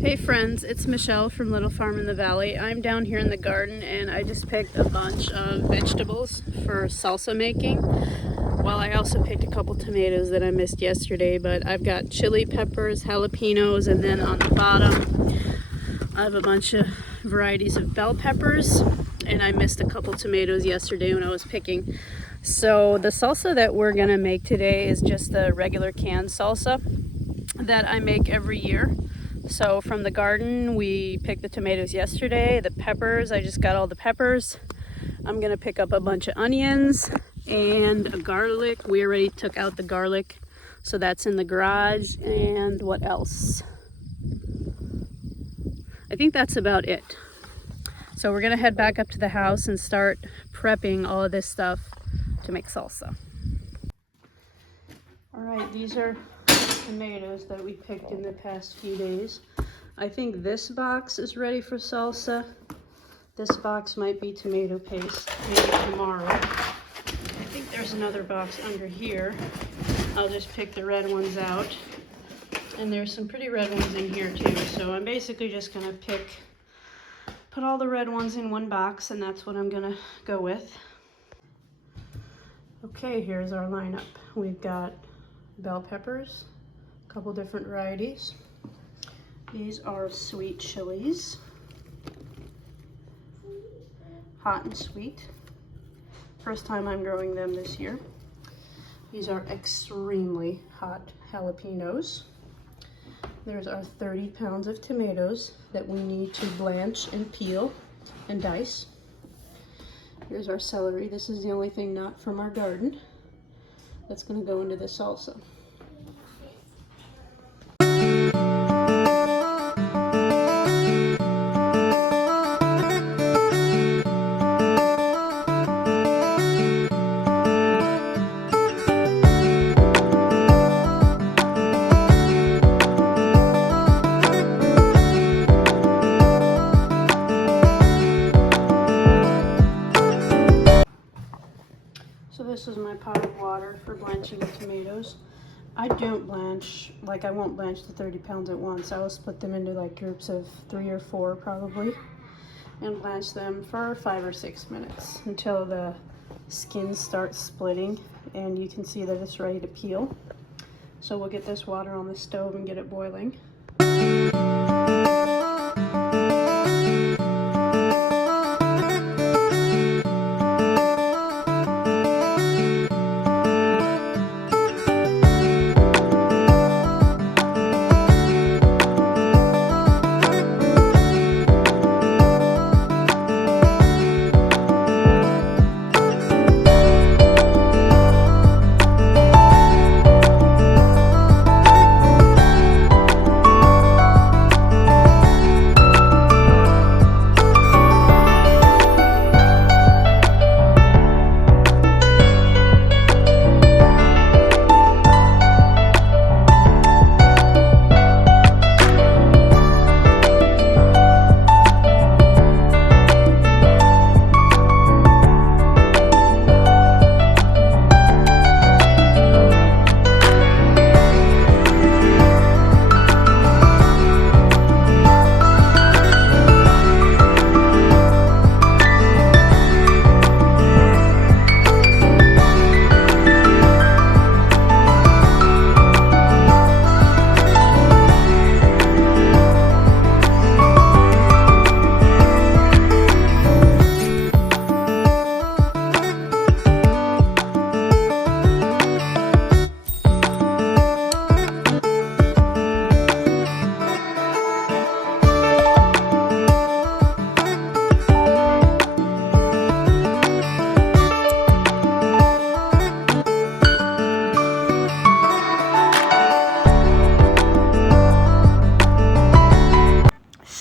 Hey friends, it's Michelle from Little Farm in the Valley. I'm down here in the garden and I just picked a bunch of vegetables for salsa making. Well, I also picked a couple tomatoes that I missed yesterday, but I've got chili peppers, jalapenos, and then on the bottom I have a bunch of varieties of bell peppers, and I missed a couple tomatoes yesterday when I was picking. So the salsa that we're gonna make today is just the regular canned salsa that I make every year. So from the garden, we picked the tomatoes yesterday, the peppers, I just got all the peppers. I'm gonna pick up a bunch of onions and a garlic. We already took out the garlic, so that's in the garage. And what else? I think that's about it. So we're gonna head back up to the house and start prepping all of this stuff to make salsa. All right, these are tomatoes that we picked in the past few days. I think this box is ready for salsa. This box might be tomato paste, maybe tomorrow. I think there's another box under here. I'll just pick the red ones out. And there's some pretty red ones in here too. So I'm basically just gonna put all the red ones in one box, and that's what I'm gonna go with. Okay, here's our lineup. We've got bell peppers, a couple different varieties. These are sweet chilies, hot and sweet. First time I'm growing them this year. These are extremely hot jalapenos. There's our 30 pounds of tomatoes that we need to blanch and peel and dice. Here's our celery. This is the only thing not from our garden that's going to go into the salsa. So this is my pot of water for blanching the tomatoes. I don't blanch, like I won't blanch the 30 pounds at once. I will split them into like groups of 3 or 4 probably, and blanch them for 5 or 6 minutes until the skin starts splitting and you can see that it's ready to peel. So we'll get this water on the stove and get it boiling.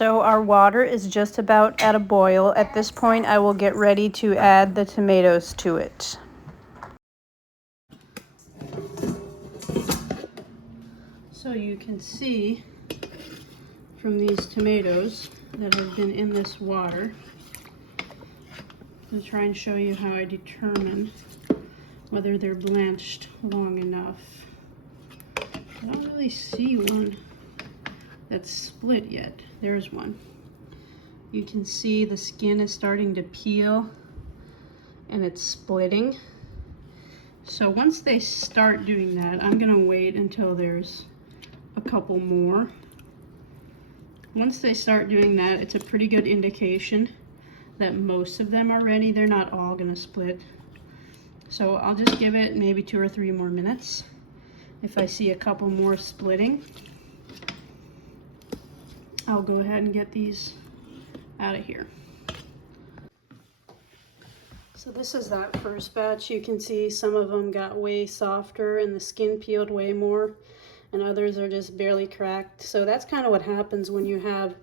So our water is just about at a boil. At this point, I will get ready to add the tomatoes to it. So you can see from these tomatoes that have been in this water, I'll try and show you how I determine whether they're blanched long enough. I don't really see one that's split yet. There's one. You can see the skin is starting to peel and it's splitting. So once they start doing that, I'm gonna wait until there's a couple more. Once they start doing that, it's a pretty good indication that most of them are ready. They're not all gonna split. So I'll just give it maybe 2 or 3 more minutes. If I see a couple more splitting, I'll go ahead and get these out of here. So this is that first batch. You can see some of them got way softer and the skin peeled way more, and others are just barely cracked. So that's kind of what happens when you have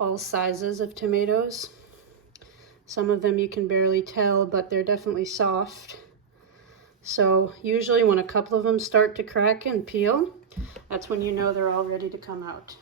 all sizes of tomatoes. Some of them you can barely tell, but they're definitely soft. So usually when a couple of them start to crack and peel, that's when you know they're all ready to come out.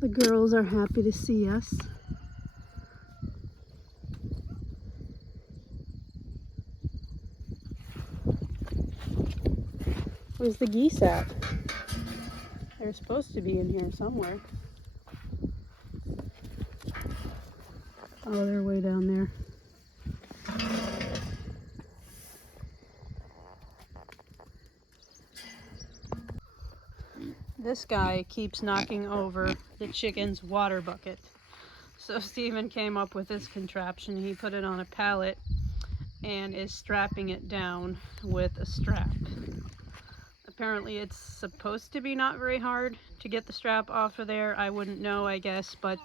The girls are happy to see us. Where's the geese at? They're supposed to be in here somewhere. Oh, they're way down there. This guy keeps knocking over the chicken's water bucket. So Steven came up with this contraption. He put it on a pallet and is strapping it down with a strap. Apparently it's supposed to be not very hard to get the strap off of there. I wouldn't know, I guess, but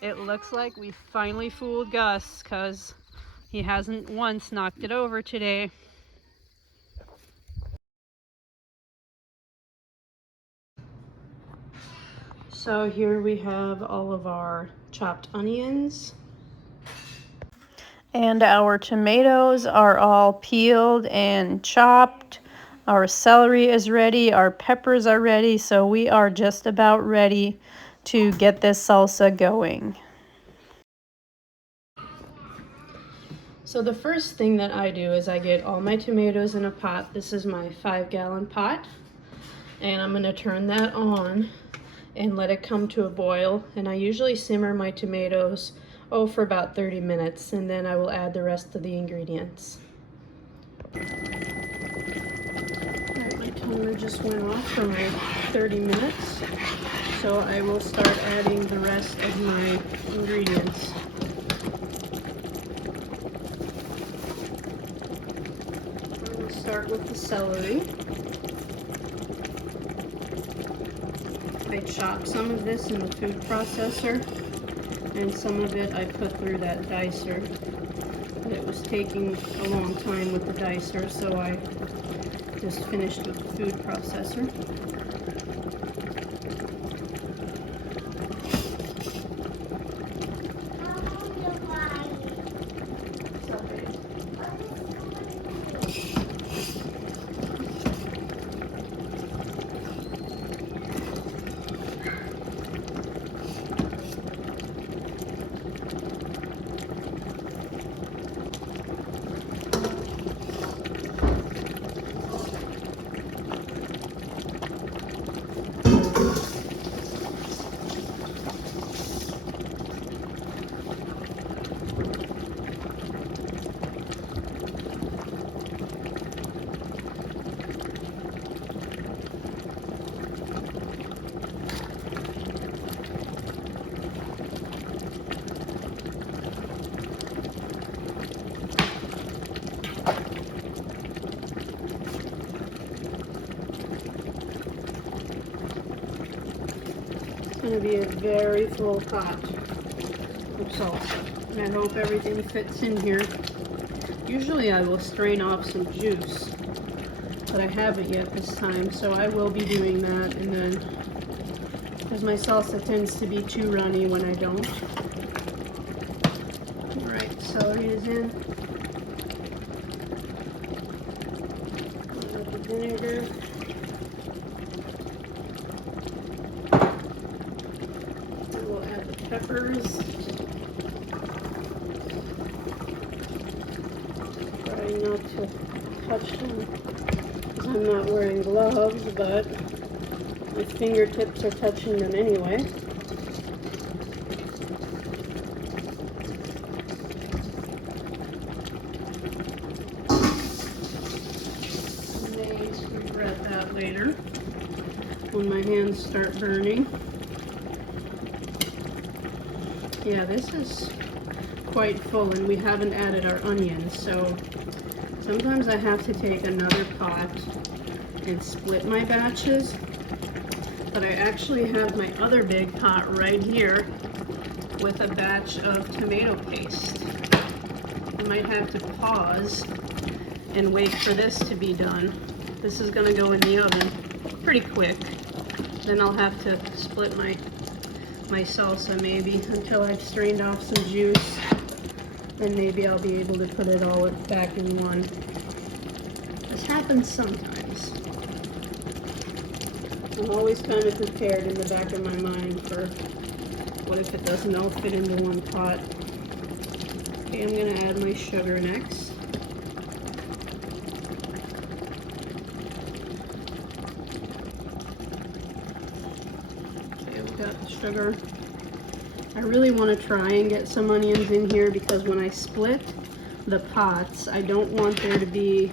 it looks like we finally fooled Gus, because he hasn't once knocked it over today. So here we have all of our chopped onions. And our tomatoes are all peeled and chopped. Our celery is ready, our peppers are ready, so we are just about ready to get this salsa going. So the first thing that I do is I get all my tomatoes in a pot. This is my 5-gallon pot, and I'm going to turn that on and let it come to a boil. And I usually simmer my tomatoes for about 30 minutes, and then I will add the rest of the ingredients. Alright, my timer just went off for my 30 minutes, so I will start adding the rest of my ingredients. I'm going to start with the celery. I chopped some of this in the food processor, and some of it I put through that dicer. But it was taking a long time with the dicer, so I just finished with the food processor. going to be a very full pot of salsa. And I hope everything fits in here. Usually I will strain off some juice, but I haven't yet this time, so I will be doing that. And then, because my salsa tends to be too runny when I don't. Alright, celery is in. Add the vinegar. I will add the peppers. Try not to touch them because I'm not wearing gloves, but my fingertips are touching them anyway. Regret that later when my hands start burning. Yeah, this is quite full, and we haven't added our onions, so sometimes I have to take another pot and split my batches, but I actually have my other big pot right here with a batch of tomato paste. I might have to pause and wait for this to be done. This is gonna go in the oven pretty quick. Then I'll have to split my salsa maybe until I've strained off some juice. Then maybe I'll be able to put it all back in one. This happens sometimes. I'm always kind of prepared in the back of my mind for what if it doesn't all fit into one pot. Okay, I'm gonna add my sugar next. Got the sugar. I really want to try and get some onions in here because when I split the pots, I don't want there to be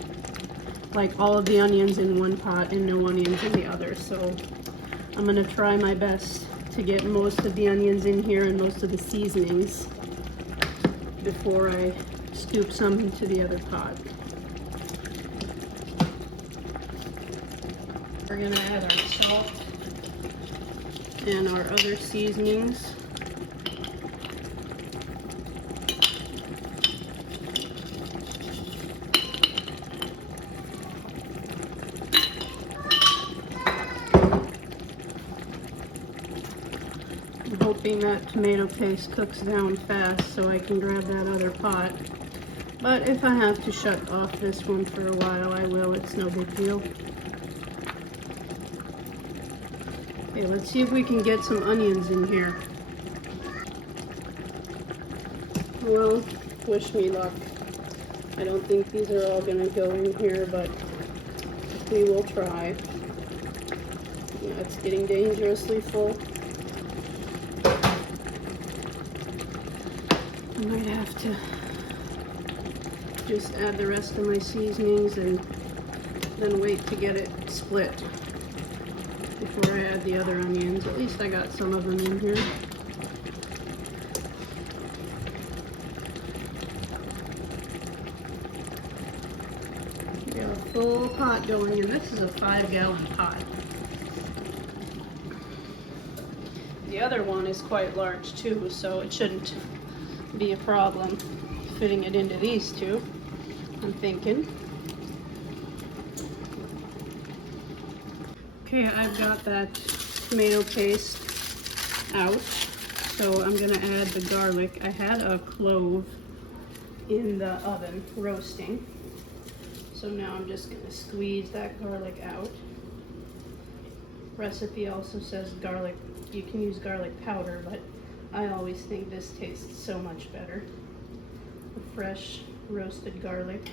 like all of the onions in one pot and no onions in the other. So I'm going to try my best to get most of the onions in here and most of the seasonings before I scoop some into the other pot. We're going to add our salt and our other seasonings. I'm hoping that tomato paste cooks down fast so I can grab that other pot. But if I have to shut off this one for a while, I will. It's no big deal. Okay, let's see if we can get some onions in here. Well, wish me luck. I don't think these are all going to go in here, but we will try. Yeah, it's getting dangerously full. I might have to just add the rest of my seasonings and then wait to get it split before I add the other onions. At least I got some of them in here. We got a full pot going, and this is a 5-gallon pot. The other one is quite large too, so it shouldn't be a problem fitting it into these two, I'm thinking. Okay, I've got that tomato paste out, so I'm gonna add the garlic. I had a clove in the oven roasting, so now I'm just gonna squeeze that garlic out. Recipe also says garlic, you can use garlic powder, but I always think this tastes so much better. The fresh roasted garlic.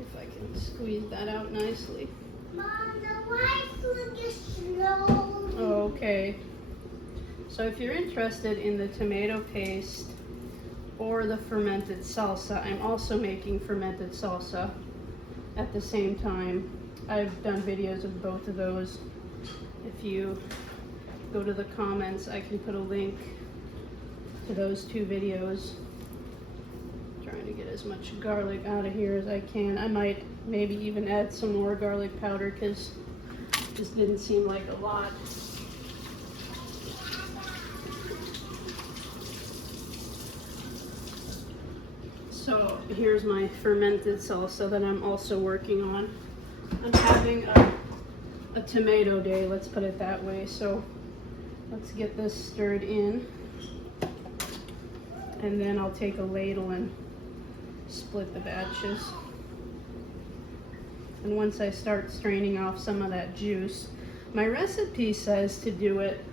If I can squeeze that out nicely. Mom, the lights look slow. Oh, okay. So if you're interested in the tomato paste or the fermented salsa, I'm also making fermented salsa at the same time. I've done videos of both of those. If you go to the comments, I can put a link to those two videos. Trying to get as much garlic out of here as I can. I might maybe even add some more garlic powder because this didn't seem like a lot. So here's my fermented salsa that I'm also working on. I'm having a tomato day, let's put it that way. So let's get this stirred in. And then I'll take a ladle and split the batches. And once I start straining off some of that juice, my recipe says to do it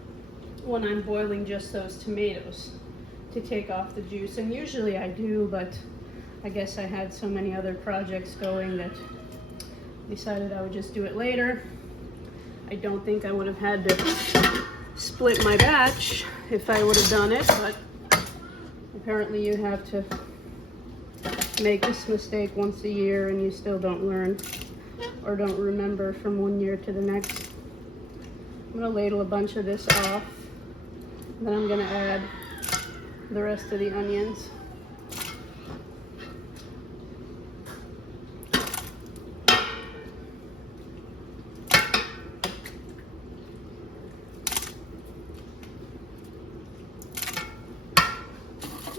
when I'm boiling just those tomatoes to take off the juice. And usually I do, but I guess I had so many other projects going that I decided I would just do it later. I don't think I would have had to split my batch if I would have done it, but apparently you have to make this mistake once a year and you still don't learn or don't remember from one year to the next. I'm gonna ladle a bunch of this off. Then I'm gonna add the rest of the onions.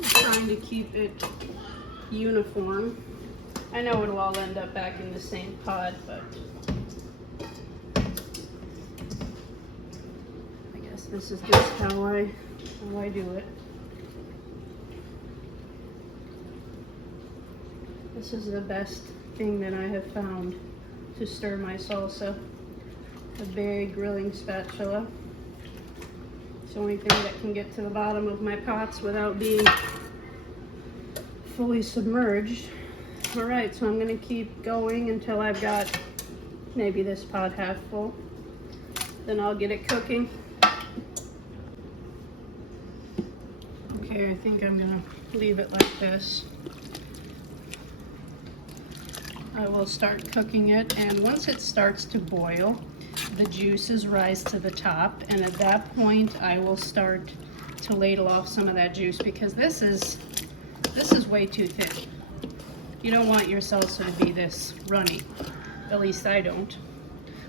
Trying to keep it uniform. I know it'll all end up back in the same pot, but I guess this is just how I do it. This is the best thing that I have found to stir my salsa. A big grilling spatula. It's the only thing that can get to the bottom of my pots without being fully submerged. All right, so I'm gonna keep going until I've got maybe this pot half full. Then I'll get it cooking. Okay, I think I'm gonna leave it like this. I will start cooking it, and once it starts to boil, the juices rise to the top, and at that point I will start to ladle off some of that juice, because this is way too thin. You don't want your salsa to be this runny. At least I don't.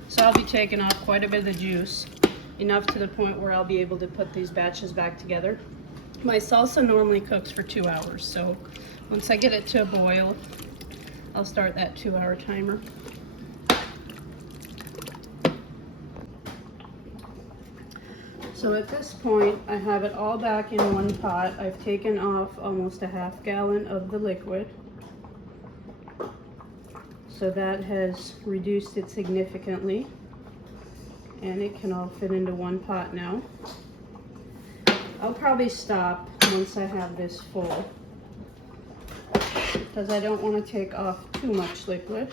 So I'll be taking off quite a bit of the juice, enough to the point where I'll be able to put these batches back together. My salsa normally cooks for 2 hours, so once I get it to a boil, I'll start that 2-hour timer. So at this point, I have it all back in one pot. I've taken off almost a half gallon of the liquid. So that has reduced it significantly, and it can all fit into one pot now. I'll probably stop once I have this full, because I don't want to take off too much liquid.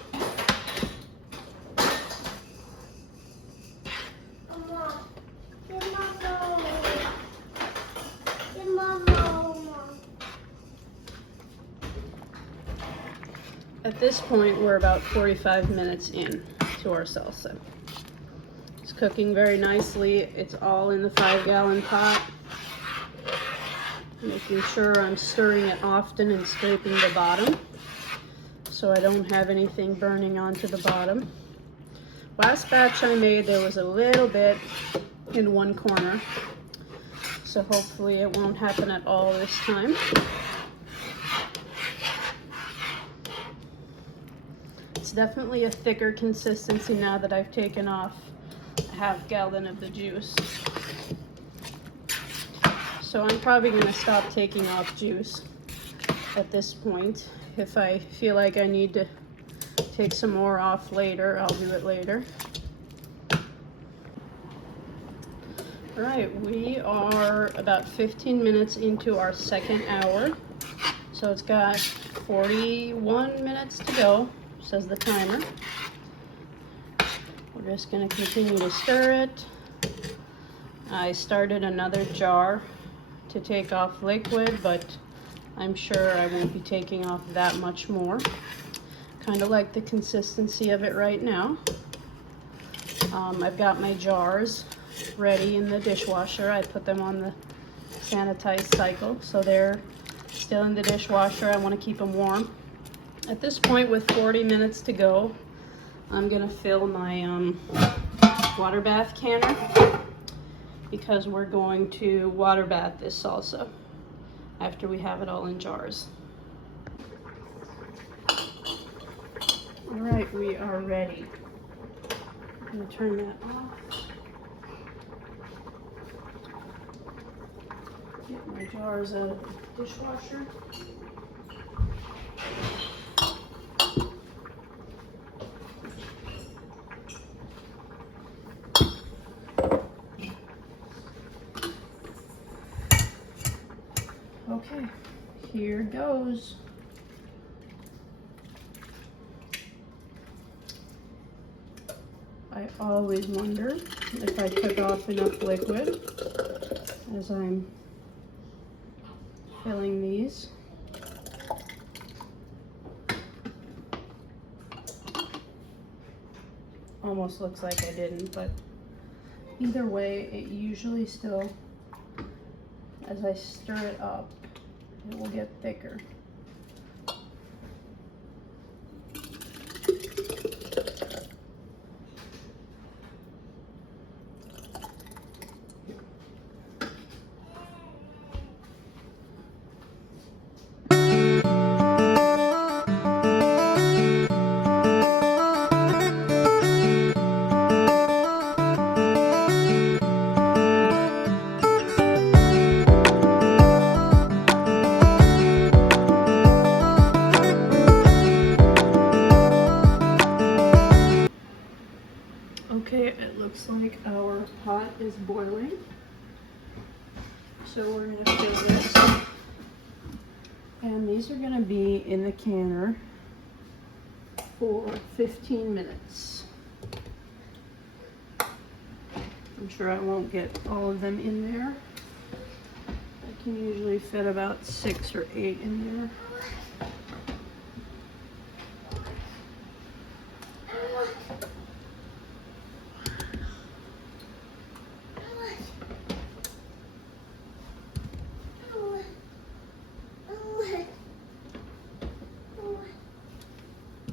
At this point, we're about 45 minutes in to our salsa. It's cooking very nicely. It's all in the 5-gallon pot. Making sure I'm stirring it often and scraping the bottom so I don't have anything burning onto the bottom. Last batch I made, there was a little bit in one corner, so hopefully it won't happen at all this time. It's definitely a thicker consistency now that I've taken off a half gallon of the juice. So I'm probably going to stop taking off juice at this point. If I feel like I need to take some more off later, I'll do it later. All right, we are about 15 minutes into our second hour. So it's got 41 minutes to go, says the timer. We're just going to continue to stir it. I started another jar to take off liquid, but I'm sure I won't be taking off that much more. Kind of like the consistency of it right now. I've got my jars ready in the dishwasher. I put them on the sanitized cycle, so they're still in the dishwasher. I want to keep them warm. At this point, with 40 minutes to go, I'm gonna fill my water bath canner, because we're going to water bath this salsa after we have it all in jars. All right, we are ready. I'm gonna turn that off. Get my jars out of the dishwasher. Okay, here goes. I always wonder if I took off enough liquid as I'm filling these. Almost looks like I didn't, but either way, it usually still, as I stir it up, it will get thicker. Okay, it looks like our pot is boiling. So we're gonna fill this. And these are gonna be in the canner for 15 minutes. I'm sure I won't get all of them in there. I can usually fit about 6 or 8 in there.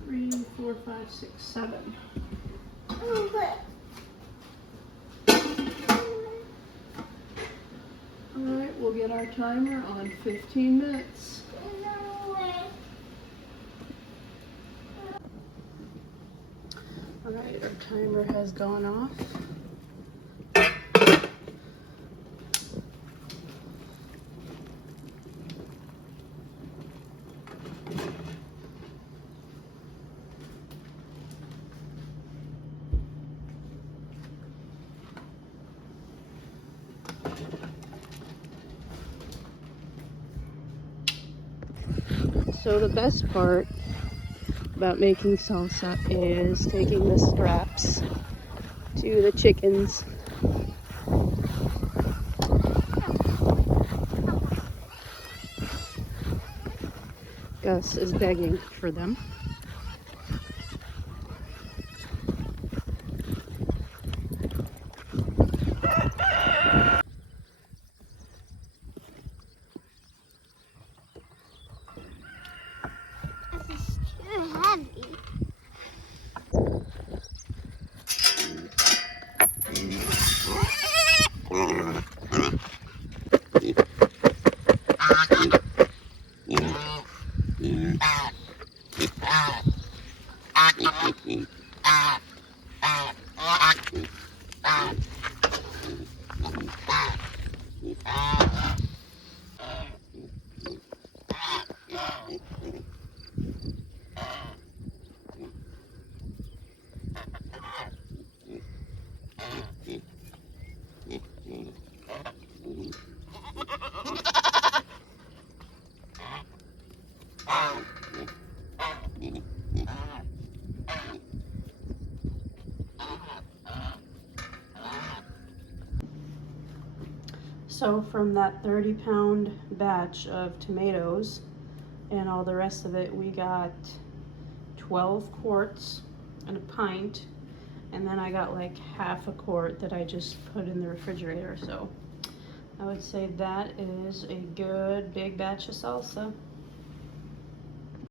Three, 4, 5, 6, 7. Alright, we'll get our timer on 15 minutes. Alright, our timer has gone off. So the best part about making salsa is taking the scraps to the chickens. Gus is begging for them. So from that 30-pound batch of tomatoes and all the rest of it, we got 12 quarts and a pint, and then I got like half a quart that I just put in the refrigerator. So I would say that is a good big batch of salsa.